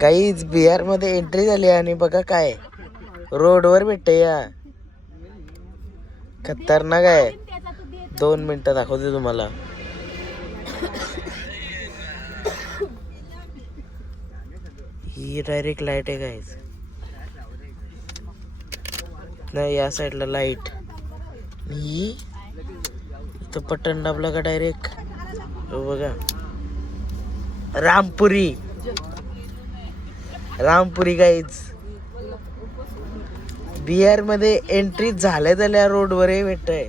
काहीच बिहार मध्ये एंट्री झाली आणि बघा काय रोडवर भेटते या खतरनाक आहे. 2 मिनिटं दाखवते तुम्हाला. ही डायरेक्ट लाईट आहे गाईज. नाही या साईडला लाईट. ही इथं पट्टन दाबला का डायरेक्ट बघा रामपुरी गाईज. बिहार मध्ये एंट्री झाल्या रोडवर भेटतंय.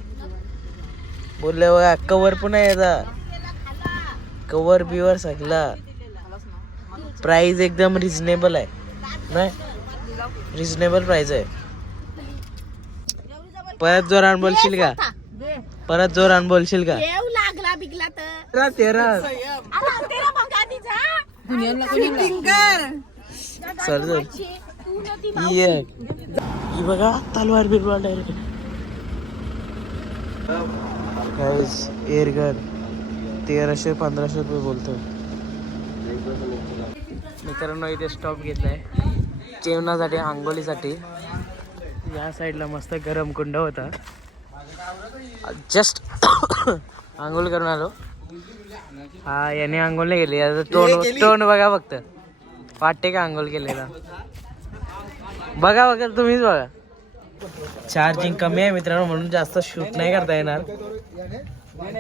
बोलले बघा कवर पण आहे आता. कवर बिवर सगळा. प्राइस एकदम रिजनेबल आहे. नाही रिजनेबल प्राइस आहे. परत जोरान बोलशील का? परत जोरान बोलशील का? लागला बिगला तर 13 सर ही बघा तलवार बिलवार डायरेक्ट एअरगन 1300-1500 रुपये बोलतो. मित्रांनो इथे स्टॉप घेतलाय जेवणासाठी, आंघोळीसाठी. या साईडला मस्त गरम कुंड होता. जस्ट आंघोळ करून आलो. हा याने आंघोळ नाही केली. आता तोंड बघा फक्त. वाटते का आंघोळ केलेला? बघा तुम्हीच बघा. चार्जिंग कमी आहे मित्रांनो म्हणून जास्त शूट नाही करता येणार.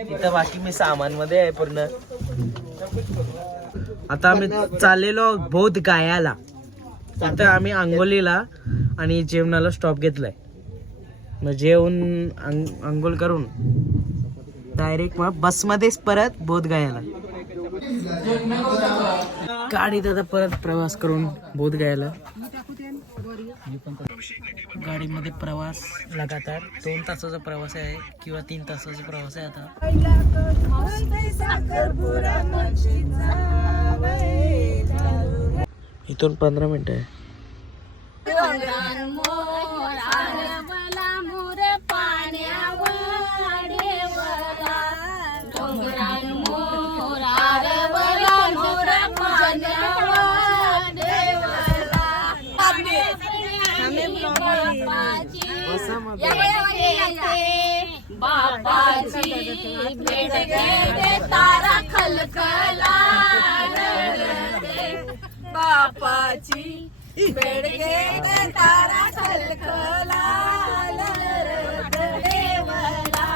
इथं बाकी मी सामान मध्ये आहे पूर्ण. आता आम्ही चाललेलो बहुत गायाला. इथं आम्ही आंघोळीला आणि जेवणाला स्टॉप घेतलाय. मग जेवून आंघोळ करून डायरेक्ट मग बसमध्येच परत बोधगयाला. गाडीत आता परत प्रवास करून बोधगयाला. गाडीमध्ये प्रवास लगातार 2 तासाचा प्रवास आहे किंवा 3 तासाचा प्रवास आहे. आता इथून 15 मिनिटं आहे. बापाची भेट घेते तारा खलखला. बापाची भेट घेते तारा खलखला. देवला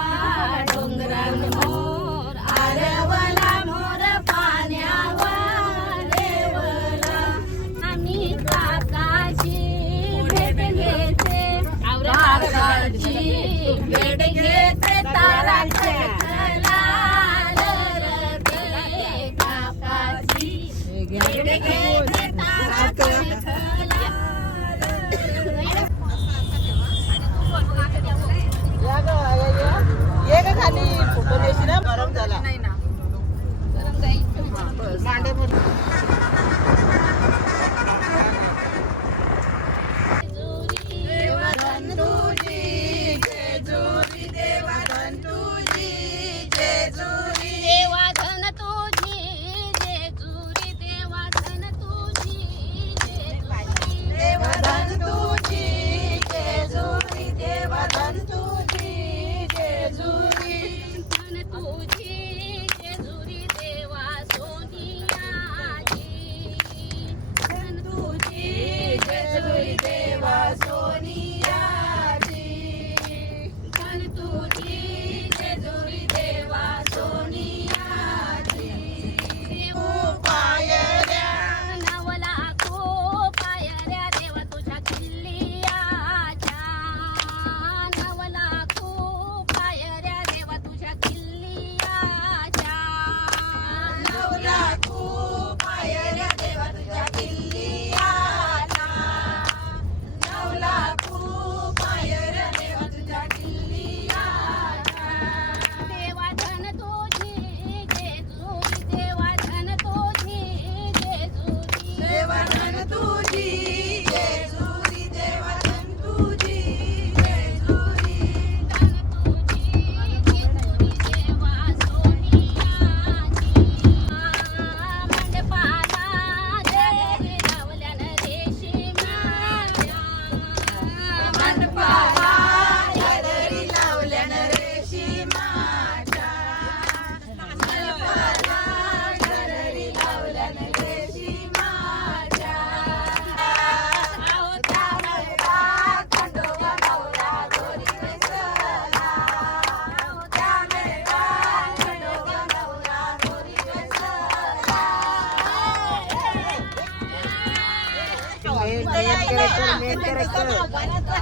डोंगरान मोर आरवला मोर पाण्यावर देवला. आम्ही काकाची भेट घेते काकाची भेट घेते तारा खलखला. काकाची भेट घेते तारा खलखला.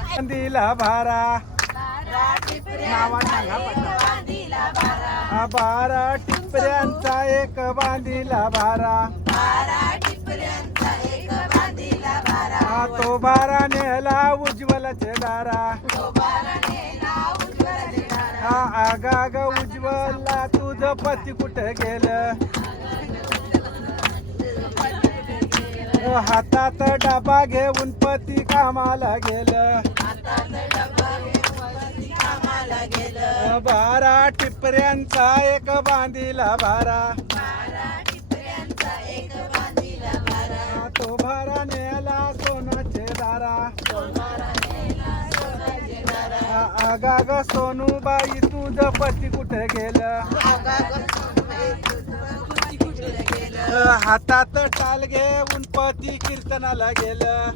बांधीला भारा नावा सांगा पटकन. बारा टिपऱ्यांचा एक बांधीला भारा. तो बारा नेला उज्ज्वलचे दारा. आगाग उज्ज्वला तुझं पती कुठं गेलं. हातात डबा घेऊन पती कामाला गेलं. बारा टिपऱ्यांचा एक बांधीला भारा. तो भारा नेला सोनाचे दारा. आगाग सोनूबाई तुझं पती कुठे गेलं. हातात टाल घेऊन पती कीर्तनाला गेलं.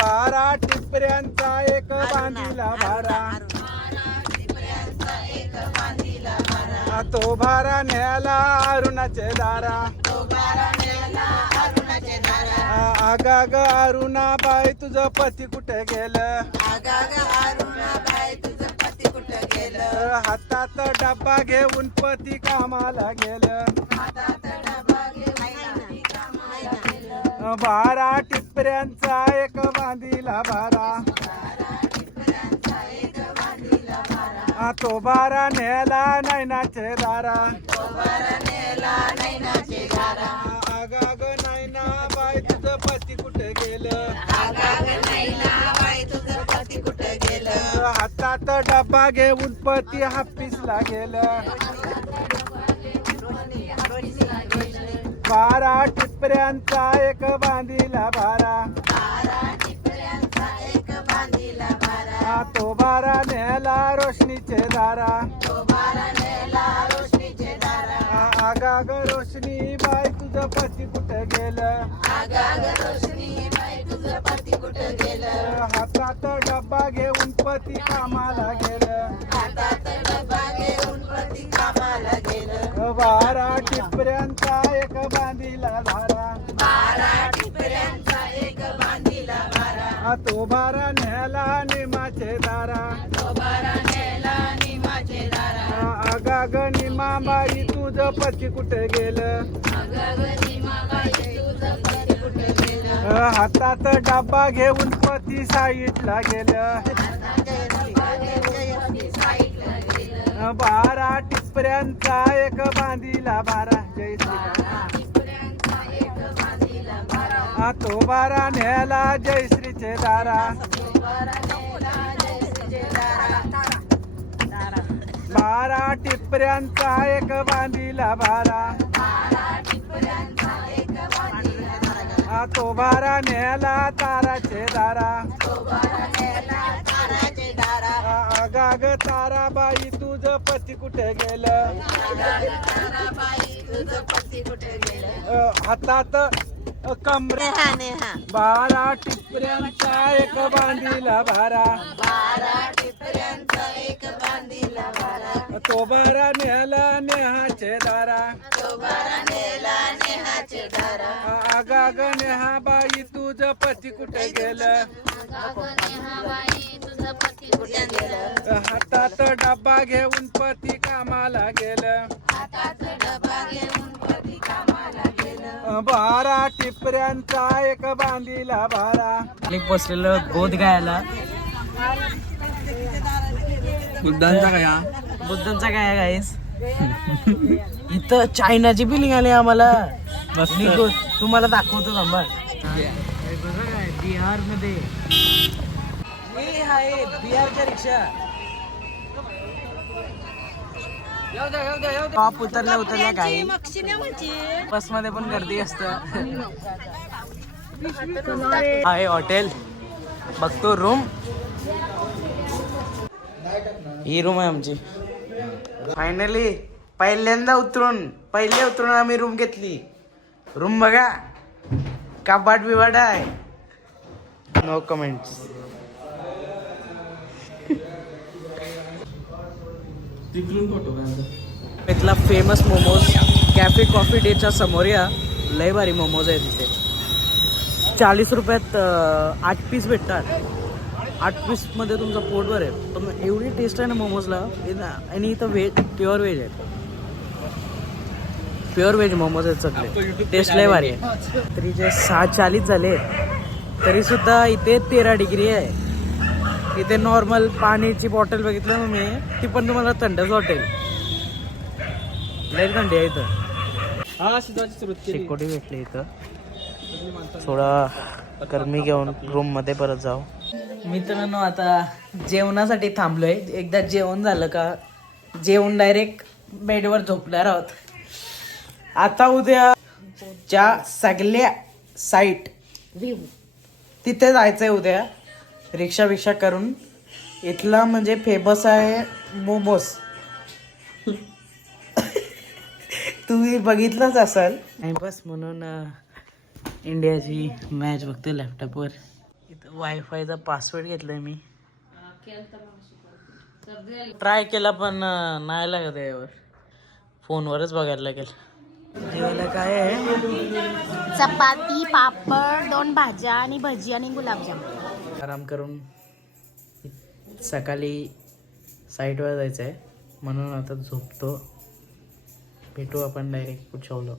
बारा टिपऱ्यांचा एक बांधीला भारा. तो भारा न्याला अरुणाचे दारा. आगाग अरुणाबाई तुझं पती कुठे गेलं. हातात डब्बा घेऊन पती कामाला गेलं. बारा टिपऱ्यांचा एक बांधीला भारा. तो बारा नेला नैनाचे दारा. आगाग नैना बाई तुझं पती कुठे गेलं. हातात डब्बा घेऊन पती हापीसला गेलं. बारा टिपऱ्यांचा एक बांधीला भारा. तो बारा नेला रोशनीचे दारा. आगाग रोशनी बाई तुझं पती कुठे गेलं. हातात डब्बा घेऊन पती कामाला गेलं. बारा टिपऱ्यांचा एक बांधीला धारा. तो बारा नेला निमाचे दारा. आगाग निमाबाई तुझं पती कुठे गेलं. हातात डब्बा घेऊन पती साईडला गेलं. बारा टिपऱ्यांचा एक बांधीला भारा. जय श्री. तो बारा नेला जयश्रीचे दारा. बारा टिपऱ्यांचा एक बांधीला भारा. तो बारा नेला ताराचे दारा. आगाग ताराबाई तुझं पती कुठे गेलं. हातात कमरे. बारा टिपऱ्यांचा एक बांधीला भारा. तो बारा नेला नेहाचे दारा. आगाग नेहाबाई तुझं पती कुठे गेलं. हातात डब्बा घेऊन पती कामाला गेलं. बारा टिपऱ्यांचा एक बांधीला भारा. बसलेलं गोद गायला. बुद्धांचा काय बुद्धांचा काय गाईस. इथं चायनाची बिलिंग आली आम्हाला. मी तुम्हाला दाखवतो थांबा. बिहार मध्ये आहे बिहारच्या रिक्षा. टॉप उतरल्या काही बस मध्ये पण गर्दी असतं. आहे हॉटेल. बघतो रूम. ही रूम आहे आमची. फायनली पहिले उतरून आम्ही रूम घेतली. रूम बघा कपाट बिवाट आहे. No comments. इथला फेमस मोमोज कॅफे कॉफी डेच्या समोर या. लय भारी मोमोज आहे तिथे. 40 रुपयात 8 पीस भेटतात. 8 पीसमध्ये तुमचं पोट भरेल. पण एवढी टेस्ट आहे ना मोमोजला. आणि इथं व्हेज, प्युअर व्हेज आहे. प्युअर व्हेज मोमोज आहेत सगळे. टेस्ट लय भारी आहे. तरी जे 6:40 झाले तरीसुद्धा इथे 13 डिग्री आहे. इथे नॉर्मल पाण्याची बॉटल बघितलं ना मी, ती पण तुम्हाला थंडच वाटेल. लय थंडी आहे इथं. शेकोटी भेटली इथं. थोडा गरमी घेऊन रूम मध्ये परत जाऊ. मित्रांनो आता जेवणासाठी थांबलोय. एकदा जेवण झालं का जेवण डायरेक्ट बेडवर झोपणार आहोत. आता उद्या ज्या सगळ्या साईट तिथे जायचंय उद्या रिक्षा करून. इथला म्हणजे फेमस आहे मोमोज. तुम्ही बघितलंच असाल. आणि बस म्हणून इंडियाची मॅच बघते लॅपटॉपवर. इथं वायफायचा पासवर्ड घेतलाय मी. ट्राय केला पण नाही लागत यावर. फोनवरच बघायला लागेल. जेवायला काय आहे? चपाती, पापड, 2 भाज्या आणि भजी आणि गुलाबजाम. आराम करून सकाळी साईटवर जायचं आहे म्हणून आता झोपतो. भेटू आपण डायरेक्ट पुढच्या व्लॉग.